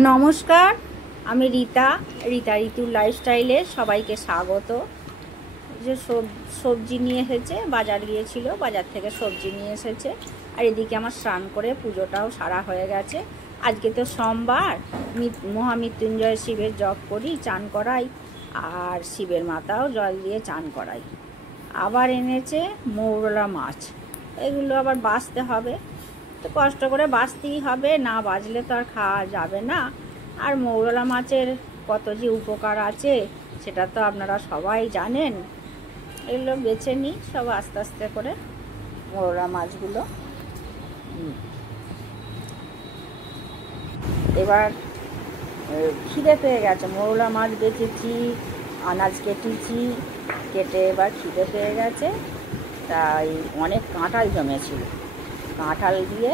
নমস্কার, আমি রীতা ঋতুর লাইফস্টাইলে সবাইকে স্বাগত। যে সবজি নিয়ে এসেছে, বাজার গিয়েছিল, বাজার থেকে সবজি নিয়ে এসেছে। আর এদিকে আমার স্নান করে পুজোটাও সারা হয়ে গেছে। আজকে তো সোমবার, মহামৃত্যুঞ্জয় শিবের জপ করি, চান করাই, আর শিবের মাথাও জল দিয়ে চান করাই। আবার এনেছে মৌরলা মাছ, এগুলো আবার বাছতে হবে, তো কষ্ট করে বাছতেই হবে, না বাজলে তো আর খাওয়া যাবে না। আর মৌরলা মাছের কত যে উপকার আছে সেটা তো আপনারা সবাই জানেন। এগুলো বেছে নিই সব আস্তে আস্তে করে মৌরলা মাছগুলো। এবার খিদে পেয়ে গেছে, মৌরলা মাছ বেচেছি, আনাজ কেটেছি, কেটে এবার খিদে পেয়ে গেছে। তাই অনেক কাঁঠাল জমেছিল, কাঁঠাল দিয়ে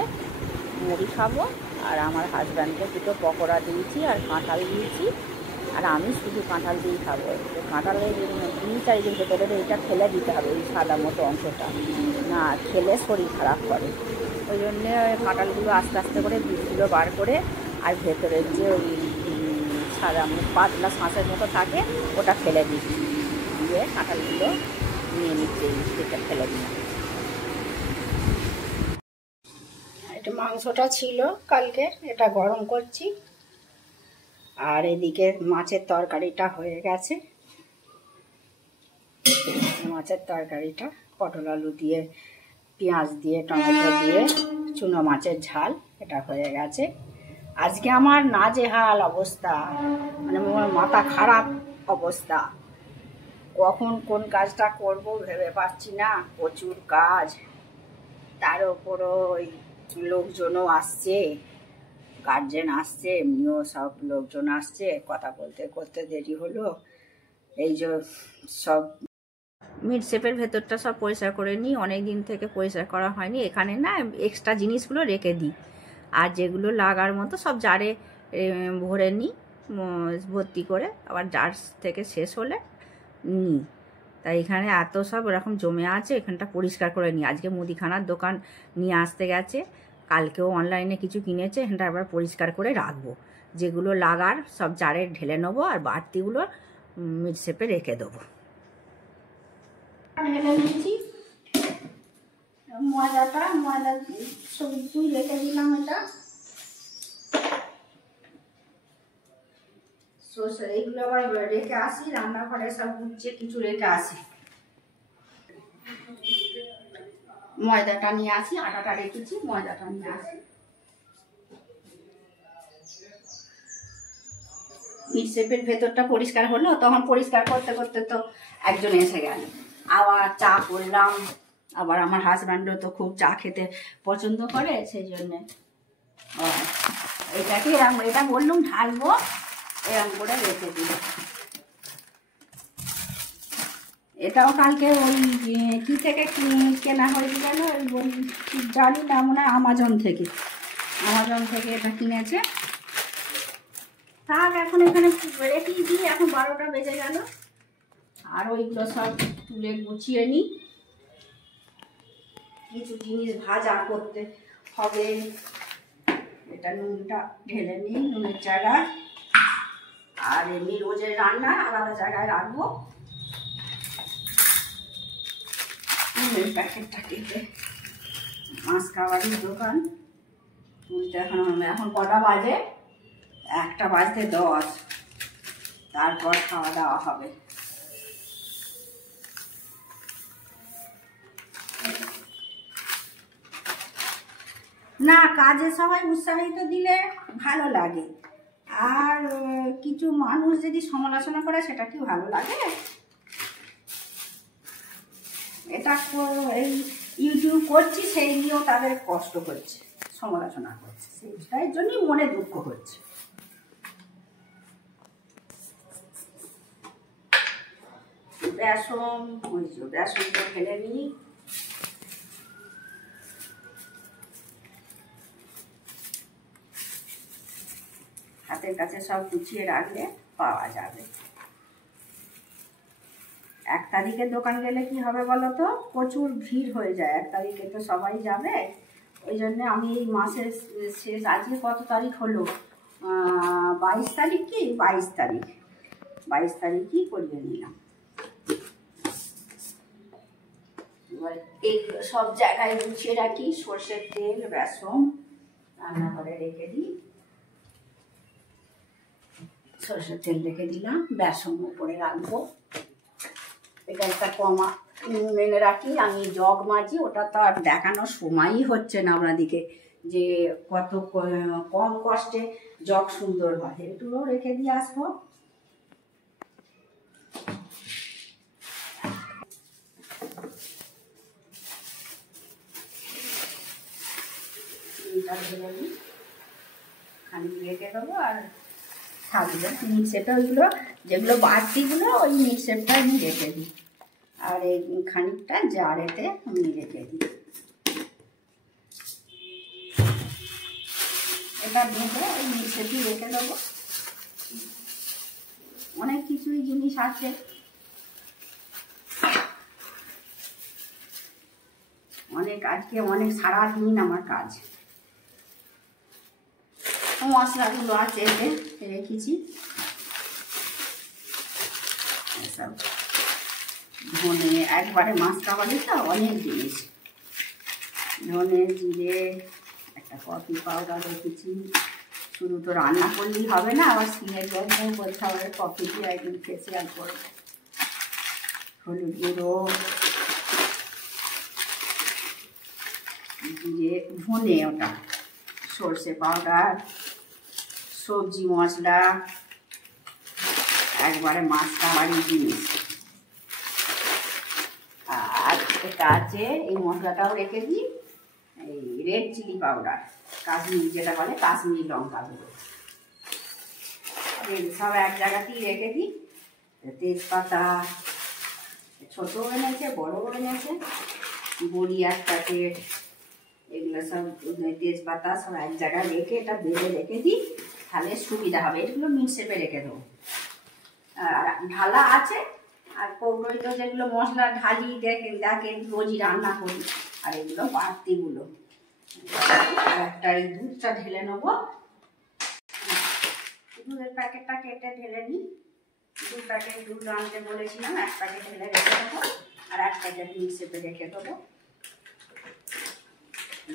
মুড়ি খাবো। আর আমার হাজব্যান্ডকে দুটো পকোড়া দিয়েছি আর কাঁঠাল দিয়েছি, আর আমি শুধু কাঁঠাল দিয়েই খাবো। কাঁঠালের চারিদিন ভেতরের এইটা ফেলে দিতে হবে, এই সাদা মতো অংশটা, না খেলে শরীর খারাপ করে। ওই জন্যে কাঁঠালগুলো আস্তে আস্তে করে বীজগুলো বার করে, আর ভেতরের যে ওই সাদা পাতলা শাঁসের মতো থাকে ওটা ফেলে দিচ্ছি, দিয়ে কাঁঠালগুলো নিয়ে নিচ্ছে, এটা ফেলে দিলাম। এটা মাংসটা ছিল কালকে, এটা গরম করছি। আর এদিকে মাছের তরকারিটা হয়ে গেছে, মাছের তরকারিটা পটল আলু দিয়ে, পেঁয়াজ দিয়ে, টমেটো দিয়ে চুনো মাছের ঝাল, এটা হয়ে গেছে। আজকে আমার নাজেহাল অবস্থা, মানে মাথা খারাপ অবস্থা, কখন কোন কাজটা করব ভেবে পাচ্ছি না, প্রচুর কাজ। তার উপরও ওই লোকজনও আসছে, গার্জেন আসছে, এমনিও সব লোকজন আসছে, কথা বলতে করতে দেরি হলো। এই যে সব মিডশেপের ভেতরটা সব পরিষ্কার করে নিই, অনেক দিন থেকে পরিষ্কার করা হয়নি। এখানে না এক্সট্রা জিনিসগুলো রেখে দিই, আর যেগুলো লাগার মতো সব জারে ভরে নিই, ভর্তি করে, আবার জার থেকে শেষ হলে নিই। তাই এখানে এত সব এরকম জমে আছে, এখানটা পরিষ্কার করে নিই। আজকে মুদিখানার দোকান নিয়ে আসতে গেছে, কালকেও অনলাইনে কিছু কিনেছে, এখানটা আবার পরিষ্কার করে রাখবো। যেগুলো লাগার সব জারে ঢেলে নেবো, আর বাড়তিগুলো মিডশেপে রেখে দেবো। ঢেলে নিচ্ছি ময়দা সবজি রেখে দিলাম। এটা এইগুলো আবার রেখে আসি, রান্নাঘরে সব গুছিয়ে কিছু রেখে আসি। ময়দাটা নিয়ে আসি, আটাটা রেখেছি, ময়দাটা নিয়ে আসি। মিডশেপের ভেতরটা পরিষ্কার হলো, তখন পরিষ্কার করতে করতে তো একজন এসে গেল, আবার চা করলাম। আবার আমার হাজব্যান্ডও তো খুব চা খেতে পছন্দ করে, সেই জন্যে এটাকে এরকম, এটা বললুম ঢালবো, এরকম করে রেখে দিল। এটাও কালকে ওই কি থেকে কেনা হয়েছে যেন, জানি না, মনে হয় আমাজন থেকে এটা কিনেছে। থাক, এখন এখানে রেখেই দিই, এখন 12টা বেজে গেল। আর ওইগুলো সব তুলে গুছিয়ে নিই, কিছু জিনিস ভাজা করতে হবে। এটা নুনটা ঢেলে নিই নুনের জায়গায়, আর এমনি রোজের রান্না আলাদা জায়গায় রাখবো। নুনের প্যাকেটটা কেটে, মাছ খাবারের দোকান তুলতে এখন কটা বাজে, 1টা বাজতে 10, তারপর খাওয়া দাওয়া হবে। না, কাজে সবাই উৎসাহিত দিলে ভালো লাগে, আর কিছু মানুষ যদি সমালোচনা করে সেটা কি ভালো লাগে? এটা এই ইউটিউব করছি, সেই নিয়েও তাদের কষ্ট হচ্ছে, সমালোচনা করছে, সেইটার জন্যই মনে দুঃখ হচ্ছে। বেসনটা ফেলে নিই। হাতের কাছে সব গুছিয়ে রাখলে পাওয়া যাবে। 1 তারিখের দোকান গেলে কি হবে বলো তো, প্রচুর ভিড় হয়ে যায়। 1 তারিখে তো সবাই যাবে, ওই জন্য আমি এই মাসের শেষ, আজকে কত তারিখ হলো, 22 তারিখ কি 22 তারিখ 22 তারিখই করিয়ে নিলাম। এবার এইগুলো সব জায়গায় গুছিয়ে রাখি। সর্ষের তেল, বেসন রান্নাঘরে রেখে দিই। সর্ষের তেল রেখে দিলাম, বেসন উপরে রাখবো। এটা একটা কমা মেনে রাখি। আমি জগ মাজি, ওটা তো আর দেখানোর সময়ই হচ্ছে না আপনাদিকে যে কত কম কষ্টে জগ সুন্দর হয়। এটুকুও রেখে দিয়ে আসবো। খালি রেখে দেবো আর থাকবে মিক্সেটা। ওইগুলো যেগুলো বাড়তিগুলো ওই মিক্সেরটা আমি রেখে দিই, আর এই খানিকটা জারেতে আমি রেখে দিই। এটা ভেজে ওই মিক্সেটি রেখে দেবো। অনেক কিছুই জিনিস আছে, অনেক আজকে অনেক সারাদিন আমার কাজ। মশলাগুলো আছে এতে রেখেছি সব। ধনে একবারে মাছ খাবারে তো অনেক জিনিস, ধনে, জিরে, একটা কফি পাউডার রেখেছি। শুধু তো রান্না করলেই হবে না, আবার স্কিনের জন্য করতে হবে। কফি দিয়ে একদিন ফেসিয়াল করে, হলুদ গুঁড়ো, জিরে, ধনে, ওটা সর্ষে পাউডার, সবজি মশলা, একবারে মাছ খাবারের জিনিস। আর এটা আছে, এই মশলাটাও রেখে দিই। এই রেড চিলি পাউডার, কাশ্মীরি যেটা বলে কাশ্মীরি লঙ্কা গুঁড়ো, সব এক জায়গাতেই রেখে দিই। তেজপাতা ছোটো এনেছে, বড়ো এনেছে, বড়ি এক প্যাকেট, এগুলো সব তেজপাতা সব এক জায়গায় রেখে এটা বেঁধে রেখে দিই, তাহলে সুবিধা হবে। এগুলো মিক্সেপে রেখে দেবো। আর ঢালা আছে, আর কৌটোয় তো যেগুলো মশলা ঢালি দেখেন রোজই রান্না করি। আর এগুলো বাড়তিগুলো। আর একটা এই দুধটা ঢেলে নেবো। দুধের প্যাকেটটা কেটে ঢেলে নিই। 2 প্যাকেট দুধ আনতে বলেছিলাম, 1 প্যাকেট ঢেলে রেখে দেবো, আর 1 প্যাকেট মিক্সেপে রেখে দেবো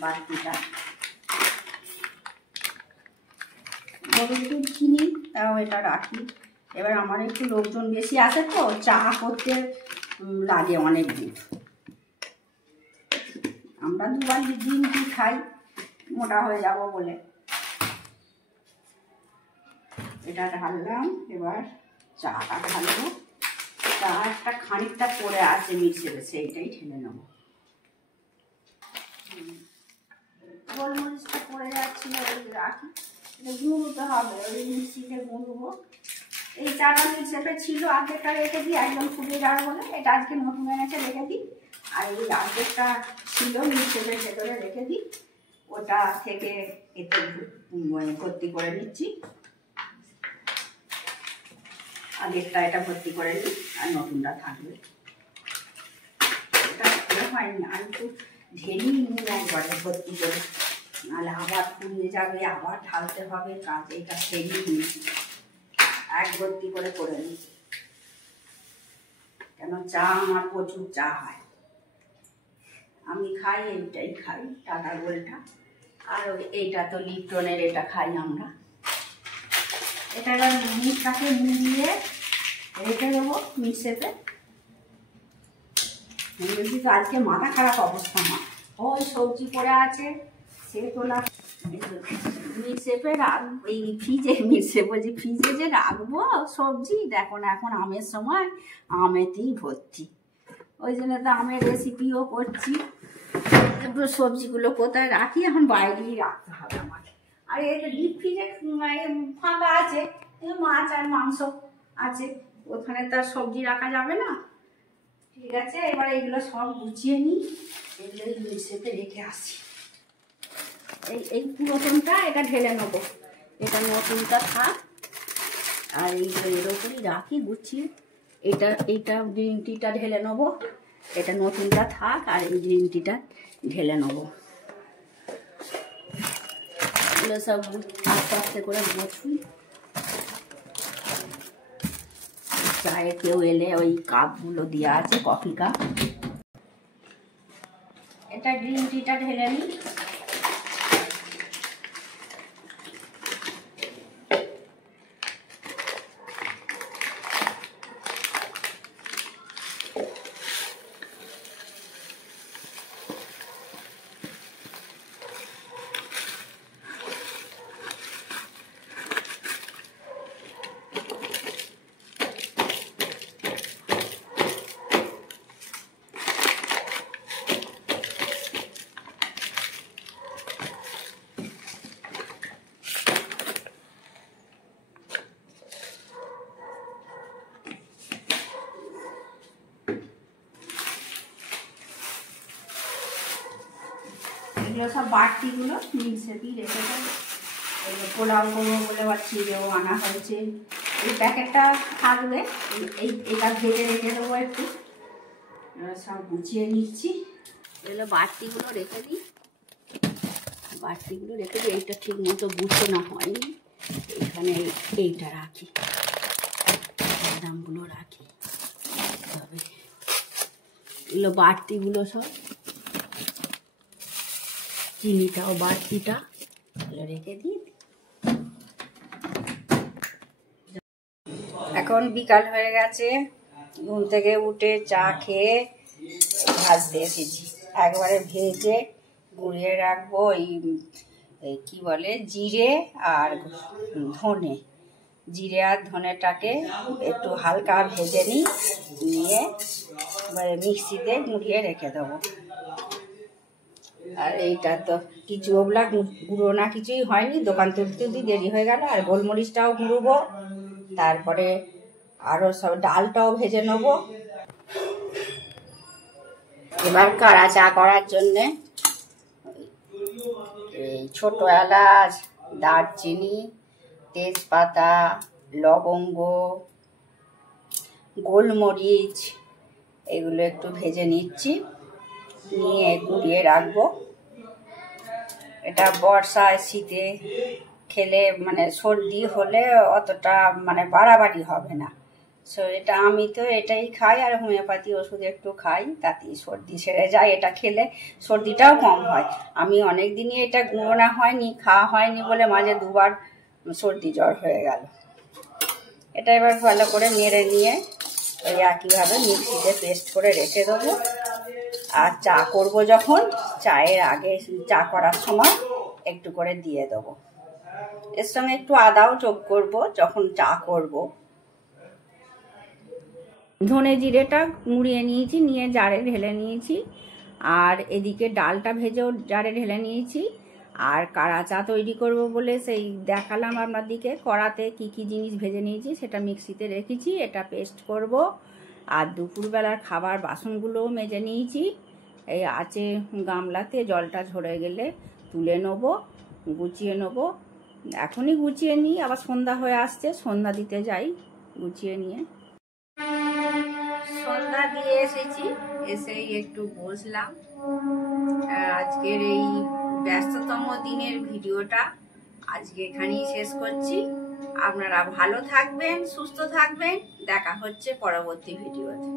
বাড়তিটা। গরুর দুধ কিনি, তাও এটা রাখি। এবার আমার একটু লোকজন বেশি আছে তো, চা করতে লাগে অনেক দুধ। আমরা 2 বাটি দিন কি খাই, মোটা হয়ে যাব বলে। এটা ঢাললাম, এবার চাটা ঢালবো। চা একটা খানিকটা পড়ে আছে মিক্সিতে, সেইটাই ঢেলে নেব। গোলমরিচটা পড়ে যাচ্ছিল, রাখি, এটা গুঁড়োতে হবে, ওই মিক্সিতে গুঁড়বো। এই চাটা মিক্সিতে ছিল, আগেরটা রেখে দিই, একদম ফুটে যাবে বলে। এটা আজকে নতুন এনেছে, রেখে দিই। আর এই আগেরটা ছিল মিক্সিতে, ভেতরে রেখে দিই। ওটা থেকে এতে ভর্তি করে নিচ্ছি। আগেরটা এটা ভর্তি করে নিই, আর নতুনটা থাকবে। এটা হয়নি, আর একটু ঢেলি নিই একবারে ভর্তি করে, নাহলে আবার ফুরিয়ে যাবে, আবার ঢালতে হবে। কাজ এটা ঢেলি নিই, এক ভর্তি করে নিই। কেন চা আমার প্রচুর চা হয়, আমি খাই, এইটাই খাই, টাটা গোলটা। আর এইটা তো লিপটনের, এটা খাই আমরা। এটা মিক্সটাকে মিলিয়ে রেখে দেবো মিক্সেতে। বলছি তো আজকে মাথা খারাপ অবস্থা আমার। ওই সবজি পড়ে আছে, সে তোলা মিক্সেপে রাখবো। এই ফ্রিজে, মিক্সে বলছি ফ্রিজে যে রাখবো সবজি, দেখো না এখন আমের সময় আমেতেই ভর্তি। ওই জন্য তো আমের রেসিপিও করছি। সবজিগুলো কোথায় রাখি, এখন বাইরেই রাখতে হবে আমাকে। আর এই ডিপ ফ্রিজে ফাঁকা আছে, মাছ আর মাংস আছে, ওখানে তো আর সবজি রাখা যাবে না। ঠিক আছে, এবার এগুলো সব গুছিয়ে নিই, এগুলো মিক্সিতে রেখে আসি। এই পুরাতনটা এটা ঢেলে নেবো, এটা নতুনটা থাক। আর এইগুলো এর ওপরই রাখি গুছিয়ে। এইটা গ্রিন টিটা ঢেলে নেবো, এটা নতুনটা থাক, আর এই গ্রিন টিটা ঢেলে নেবো। এগুলো সব আস্তে আস্তে আস্তে করে বসুন। চায়ে কেউ এলে ওই কাপগুলো দেওয়া আছে, কফি কাপ। এটা গ্রিন টিটা ঢেলে নিই। এগুলো সব বাড়তিগুলো মিক্সে দিয়ে রেখে দেবো। পোলাও করবো বলে আবার চিড়েও আনা হয়েছে। এই প্যাকেটটা থাকবে, এটা ভেজে রেখে দেবো একটু। সব গুছিয়ে নিচ্ছি। এগুলো বাড়তিগুলো রেখে দিই, এইটা ঠিক মতো গুছানো হয়নি, এখানে এইটা রাখি, বাদামগুলো রাখি। তবে এগুলো বাড়তিগুলো সব, চিনিটাও বাড়তিটা রেখে দিই। এখন বিকাল হয়ে গেছে, ঘুম থেকে উঠে চা খেয়ে ভাজতে এসেছি। একবারে ভেজে গুঁড়িয়ে রাখবো এই কি বলে জিরে আর ধনে। জিরে আর ধনেটাকে একটু হালকা ভেজে নিয়ে মিক্সিতে গুঁড়িয়ে রেখে দেবো। আর এইটা তো কিছু ওগুলা গুঁড়ো না, কিছুই হয়নি, দোকান তুলতে দেরি হয়ে গেল। আর গোলমরিচটাও গুঁড়োবো, তারপরে আরও সব ডালটাও ভেজে নেব। এবার কারা চা করার জন্যে এই ছোট এলাচ, দারচিনি, তেজপাতা, লবঙ্গ, গোলমরিচ এগুলো একটু ভেজে নিচ্ছি, নিয়ে গুঁড়িয়ে রাখবো। এটা বর্ষায় শীতে খেলে মানে সর্দি হলে অতটা মানে বাড়াবাড়ি হবে না। এটা আমি তো এটাই খাই, আর হোমিওপ্যাথি ওষুধ একটু খাই, তাতেই সর্দি সেরে যায়। এটা খেলে সর্দিটাও কম হয়। আমি অনেক দিনই এটা গুঁড়োনা হয়নি, খাওয়া হয়নি বলে মাঝে দুবার সর্দি জ্বর হয়ে গেল। এটা এবার ভালো করে নেড়ে নিয়ে ওই একইভাবে মিক্সিতে পেস্ট করে রেখে দেবো। আর চা করব যখন, চায়ের আগে চা করার সময় একটু করে দিয়ে দেবো। এর সঙ্গে একটু আদাও যোগ করব যখন চা করব। ধনে জিরেটা মুড়িয়ে নিয়েছি, নিয়ে জারে ঢেলে নিয়েছি। আর এদিকে ডালটা ভেজেও জারে ঢেলে নিয়েছি। আর কারা চা তৈরি করব বলে সেই দেখালাম আপনাদেরকে, কড়াতে কি কি জিনিস ভেজে নিয়েছি সেটা মিক্সিতে রেখেছি, এটা পেস্ট করব। আর দুপুরবেলার খাবার বাসনগুলোও মেজে নিয়েছি। এই আছে গামলাতে, জলটা ঝরে গেলে তুলে নেবো, গুছিয়ে নেবো। এখনই গুছিয়ে নিই, আবার সন্ধ্যা হয়ে আসছে, সন্ধ্যা দিতে যাই গুছিয়ে নিয়ে। সন্ধ্যা দিয়ে এসেছি, এসেই একটু বসলাম। আজকের এই ব্যস্ততম দিনের ভিডিওটা আজকে এখানেই শেষ করছি। আপনারা ভালো থাকবেন, সুস্থ থাকবেন। দেখা হচ্ছে পরবর্তী ভিডিওতে।